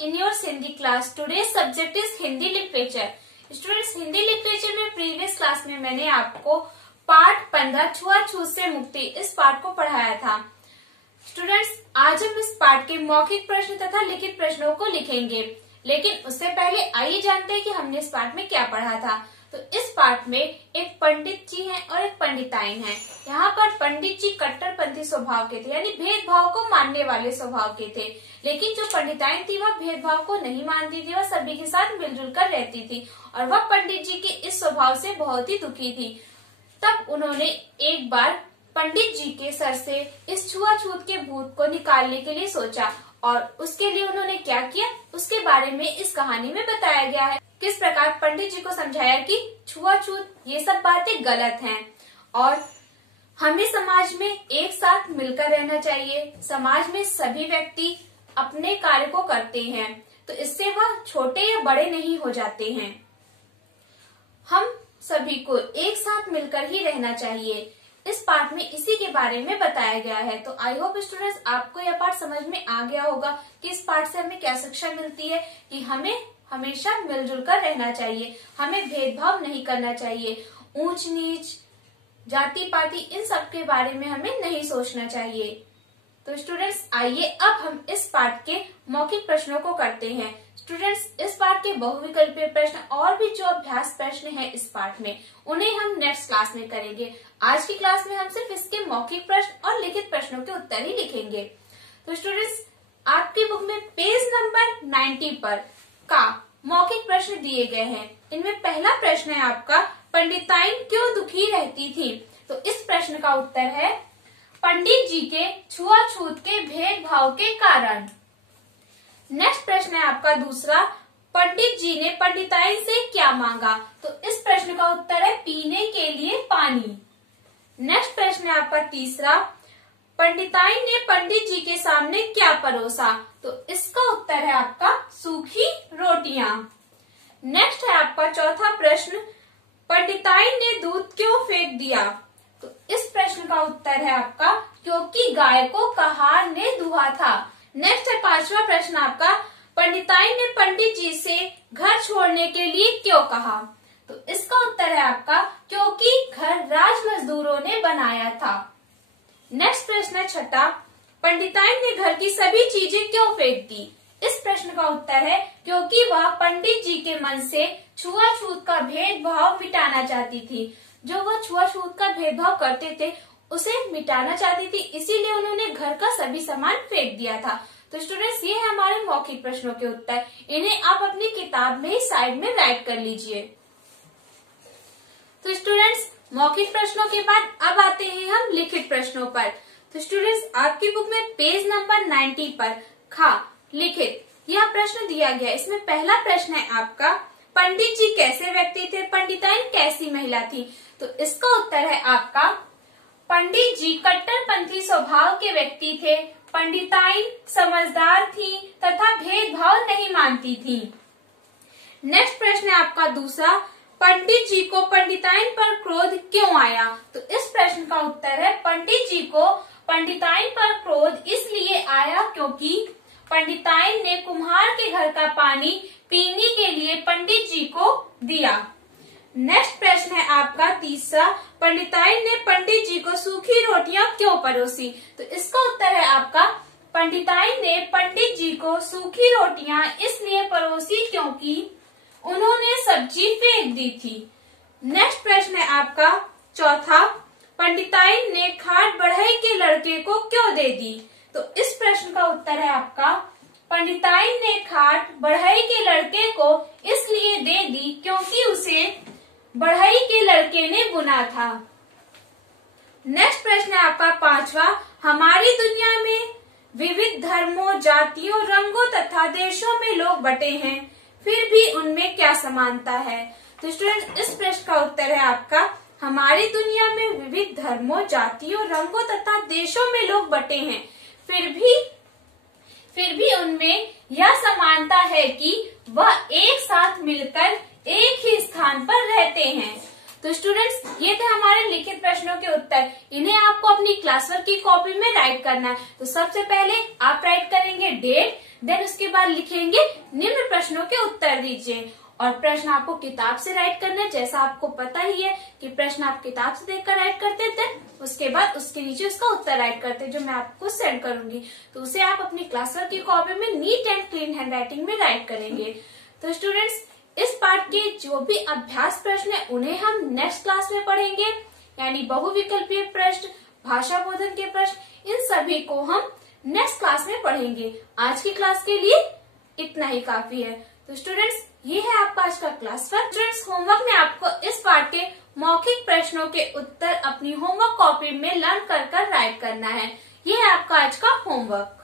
in your Hindi class. Today's subject is Hindi literature. Students, Hindi literature में previous class में मैंने आपको पाठ 15 छुआछूत से मुक्ति इस पाठ को पढ़ाया था। स्टूडेंट्स, आज हम इस पाठ के मौखिक प्रश्न तथा लिखित प्रश्नों को लिखेंगे, लेकिन उससे पहले आइए जानते हैं कि हमने इस पाठ में क्या पढ़ा था। तो इस पाठ में एक पंडित जी हैं और एक पंडिताइन हैं। यहाँ पर पंडित जी कट्टरपंथी स्वभाव के थे, यानी भेदभाव को मानने वाले स्वभाव के थे, लेकिन जो पंडिताइन थी वह भेदभाव को नहीं मानती थी, वह सभी के साथ मिलजुल कर रहती थी और वह पंडित जी के इस स्वभाव से बहुत ही दुखी थी। तब उन्होंने एक बार पंडित जी के सर से इस छुआछूत के भूत को निकालने के लिए सोचा और उसके लिए उन्होंने क्या किया उसके बारे में इस कहानी में बताया गया है। किस प्रकार पंडित जी को समझाया कि छुआछूत ये सब बातें गलत हैं और हमें समाज में एक साथ मिलकर रहना चाहिए। समाज में सभी व्यक्ति अपने कार्य को करते हैं, तो इससे वह छोटे या बड़े नहीं हो जाते हैं। हम सभी को एक साथ मिलकर ही रहना चाहिए। इस पाठ में इसी के बारे में बताया गया है। तो आई होप स्टूडेंट्स आपको यह पाठ समझ में आ गया होगा कि इस पाठ से हमें क्या शिक्षा मिलती है कि हमें हमेशा मिलजुल कर रहना चाहिए, हमें भेदभाव नहीं करना चाहिए, ऊंच नीच जाति पाति इन सब के बारे में हमें नहीं सोचना चाहिए। तो स्टूडेंट्स, आइए अब हम इस पाठ के मौखिक प्रश्नों को करते हैं। स्टूडेंट्स, इस पाठ के बहुविकल्पीय प्रश्न और भी जो अभ्यास प्रश्न हैं इस पाठ में, उन्हें हम नेक्स्ट क्लास में करेंगे। आज की क्लास में हम सिर्फ इसके मौखिक प्रश्न और लिखित प्रश्नों के उत्तर ही लिखेंगे। तो स्टूडेंट्स, आपकी बुक में पेज नंबर 90 पर का मौखिक प्रश्न दिए गए हैं। इनमें पहला प्रश्न है आपका, पंडिताइन क्यों दुखी रहती थी? तो इस प्रश्न का उत्तर है पंडित जी के छुआछूत के भेदभाव के कारण। नेक्स्ट प्रश्न है आपका दूसरा, पंडित जी ने पंडिताइन से क्या मांगा? तो इस प्रश्न का उत्तर है पीने के लिए पानी। नेक्स्ट प्रश्न है आपका तीसरा, पंडिताइन ने पंडित जी के सामने क्या परोसा? तो इसका उत्तर है आपका सूखी रोटियां। नेक्स्ट है आपका चौथा प्रश्न, पंडिताइन ने दूध क्यों फेंक दिया? तो इस प्रश्न का उत्तर है आपका क्योंकि गाय को कहार ने दुहा था। नेक्स्ट है पांचवा प्रश्न आपका, पंडिताइन ने पंडित जी से घर छोड़ने के लिए क्यों कहा? तो इसका उत्तर है आपका क्योंकि घर राज मजदूरों ने बनाया था। नेक्स्ट प्रश्न है छठा, पंडिताइन ने घर की सभी चीजें क्यों फेंक दी? इस प्रश्न का उत्तर है क्योंकि वह पंडित जी के मन से छुआछूत का भेदभाव मिटाना चाहती थी। जो वह छुआछूत का भेदभाव करते थे उसे मिटाना चाहती थी, इसीलिए उन्होंने घर का सभी सामान फेंक दिया था। तो स्टूडेंट्स, ये है हमारे मौखिक प्रश्नों के उत्तर। इन्हें आप अपनी किताब में ही साइड में राइट कर लीजिए। तो स्टूडेंट्स, मौखिक प्रश्नों के बाद अब आते हैं हम लिखित प्रश्नों पर। तो स्टूडेंट्स, आपकी बुक में पेज नंबर 90 पर खा लिखित यह प्रश्न दिया गया। इसमें पहला प्रश्न है आपका, पंडित जी कैसे व्यक्ति थे? पंडिताइन कैसी महिला थी? तो इसका उत्तर है आपका पंडित जी कट्टरपंथी स्वभाव के व्यक्ति थे, पंडिताइन समझदार थी तथा भेदभाव नहीं मानती थी। नेक्स्ट प्रश्न है आपका दूसरा, पंडित जी को पंडिताइन पर क्रोध क्यों आया? तो इस प्रश्न का उत्तर है पंडित जी को पंडिताइन पर क्रोध इसलिए आया क्योंकि पंडिताइन ने कुम्हार के घर का पानी पीने के लिए पंडित जी को दिया। नेक्स्ट प्रश्न है आपका तीसरा, पंडिताइन ने पंडित जी को सूखी रोटियां क्यों परोसी? तो इसका उत्तर है आपका पंडिताइन ने पंडित जी को सूखी रोटियां इसलिए परोसी क्योंकि उन्होंने सब्जी फेंक दी थी। नेक्स्ट प्रश्न है आपका चौथा, पंडिताइन ने खाट बढ़ई के लड़के को क्यों दे दी? तो इस प्रश्न का उत्तर है आपका पंडिताइन ने खाट बढ़ई के लड़के को इसलिए दे दी क्योंकि उसे बढ़ई के लड़के ने बुना था। नेक्स्ट प्रश्न है आपका पांचवा, हमारी दुनिया में विविध धर्मों, जातियों, रंगों तथा देशों में लोग बटे हैं, फिर भी उनमें क्या समानता है? तो स्टूडेंट, इस प्रश्न का उत्तर है आपका हमारी दुनिया में विविध धर्मों, जातियों, रंगों तथा देशों में लोग बटे हैं, फिर भी उनमें यह समानता है कि वह एक साथ मिलकर एक ही स्थान पर रहते हैं। तो स्टूडेंट्स, ये थे हमारे लिखित प्रश्नों के उत्तर। इन्हें आपको अपनी क्लास वर्क की कॉपी में राइट करना है। तो सबसे पहले आप राइट करेंगे डेट, देन उसके बाद लिखेंगे निम्न प्रश्नों के उत्तर दीजिए। और प्रश्न आपको किताब से राइट करना है, जैसा आपको पता ही है कि प्रश्न आप किताब से देखकर राइट करते हैं। उसके बाद उसके नीचे उसका उत्तर राइट करते हैं, जो मैं आपको सेंड करूंगी। तो उसे आप अपनी क्लास वर्क की कॉपी में neat and clean hand writing में राइट करेंगे। तो स्टूडेंट्स, इस पार्ट के जो भी अभ्यास प्रश्न है उन्हें हम नेक्स्ट क्लास में पढ़ेंगे, यानी बहुविकल्पीय प्रश्न, भाषा बोधन के प्रश्न, इन सभी को हम नेक्स्ट क्लास में पढ़ेंगे। आज की क्लास के लिए इतना ही काफी है। तो स्टूडेंट्स, ये है आपका आज का क्लास वर्क। स्टूडेंट्स, होमवर्क में आपको इस पार्ट के मौखिक प्रश्नों के उत्तर अपनी होमवर्क कॉपी में लर्न कर राइट करना है। ये है आपका आज का होमवर्क।